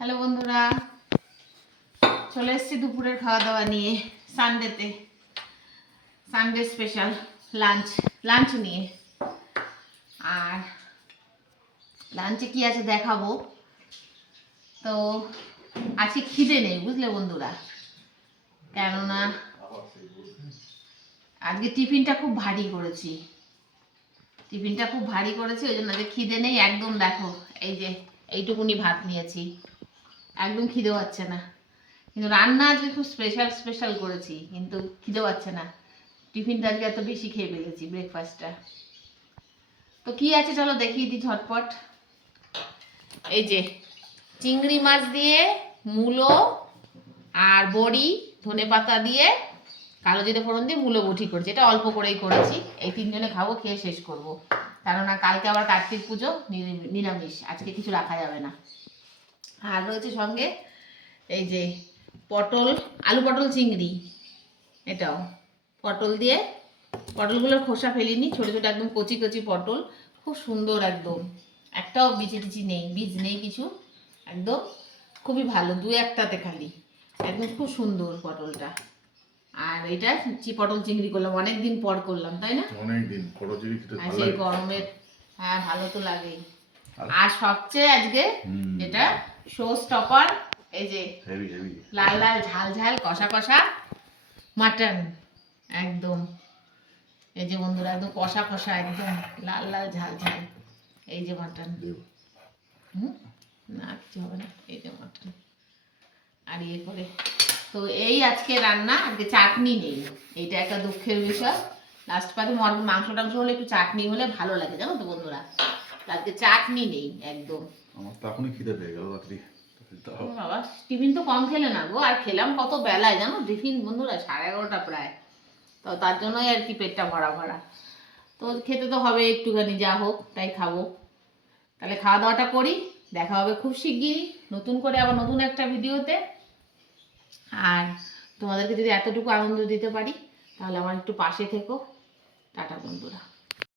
Hello বন্ধুরা, চলে এসেছি দুপুরের খাওয়া দাওয়া নিয়ে। সানডে স্পেশাল লাঞ্চ নিয়ে। আর লাঞ্চে কি আছে দেখাবো। তো আজকে খিদে নেই বুঝলে বন্ধুরা, কেননা আজকে টিফিনটা খুব ভারী করেছি। ওই জন্য আজকে খিদে নেই একদম। দেখো এই যে এইটুকুনি ভাত নিয়েছি, একদম খিদে পাচ্ছে না। কিন্তু রান্না আজকে খুব স্পেশাল করেছি, কিন্তু খিদে পাচ্ছে না। টিফিনটা আজকে এত বেশি খেয়ে ফেলেছি, ব্রেকফাস্টটা। তো কি আছে চলো দেখিয়ে দিই ঝটপট। এই যে চিংড়ি মাছ দিয়ে মূলো আর বড়ি ধনেপাতা দিয়ে কালো জিরে ফোড়ন দিয়ে মূলো বটি করেছি। এটা অল্প করেই করেছি, এই তিনজনে খাবো, খেয়ে শেষ করব। কেননা কালকে আবার কার্তিক পুজো, নিরামিষ, আজকে কিছু রাখা যাবে না। আর রয়েছে সঙ্গে এই যে আলু পটল চিংড়ি। এটাও পটল দিয়ে, পটলগুলোর খোসা ফেলিনি, ছোট ছোট একদম কচি কচি পটল, খুব সুন্দর একদম। একটাও বীজ নেই কিছু, একদম খুবই ভালো, দু একটাতে খালি একদম খুব সুন্দর পটলটা। আর এটা পটল চিংড়ি করলাম, অনেকদিন পর করলাম, তাই না? অনেকদিন পটল চিংড়ি খেতে ভালো লাগে। সেই গরমের, হ্যাঁ ভালো তো লাগেই। আর সবচেয়ে আজকে এটা শো স্টপার, এই যে লাল লাল ঝাল ঝাল কষা কষা মাটন একদম। এই যে বন্ধুরা একদম কষা কষা, একদম লাল লাল ঝাল ঝাল। এই যে মাটন, না কিছু হবে না, এই যে মাটন। আর ইয়ে করে তো এই আজকে রান্না। আজকে চাটনি নেই, এইটা একটা দুঃখের বিষয়। লাস্ট পাতে মাংস টাংস হলে একটু চাটনি হলে ভালো লাগে, জানো তো বন্ধুরা। আজকে চাটনি নেই একদম। আমার তো এখনই খিদে পেয়ে গেল রাত্রি। বাবা টিফিন তো কম খেলে না গো, আর খেলাম কত বেলায় জানো টিফিন বন্ধুরা, 11:30 প্রায়। তো তার জন্যই আর কি পেটটা ভরা। তো খেতে তো হবে একটুখানি, যা হোক তাই খাবো। তাহলে খাওয়া দাওয়াটা করি, দেখা হবে খুব শিগগিরই নতুন করে আবার নতুন একটা ভিডিওতে। আর তোমাদেরকে যদি এতটুকু আনন্দ দিতে পারি তাহলে আমার একটু পাশে থেকো। টাটা বন্ধুরা।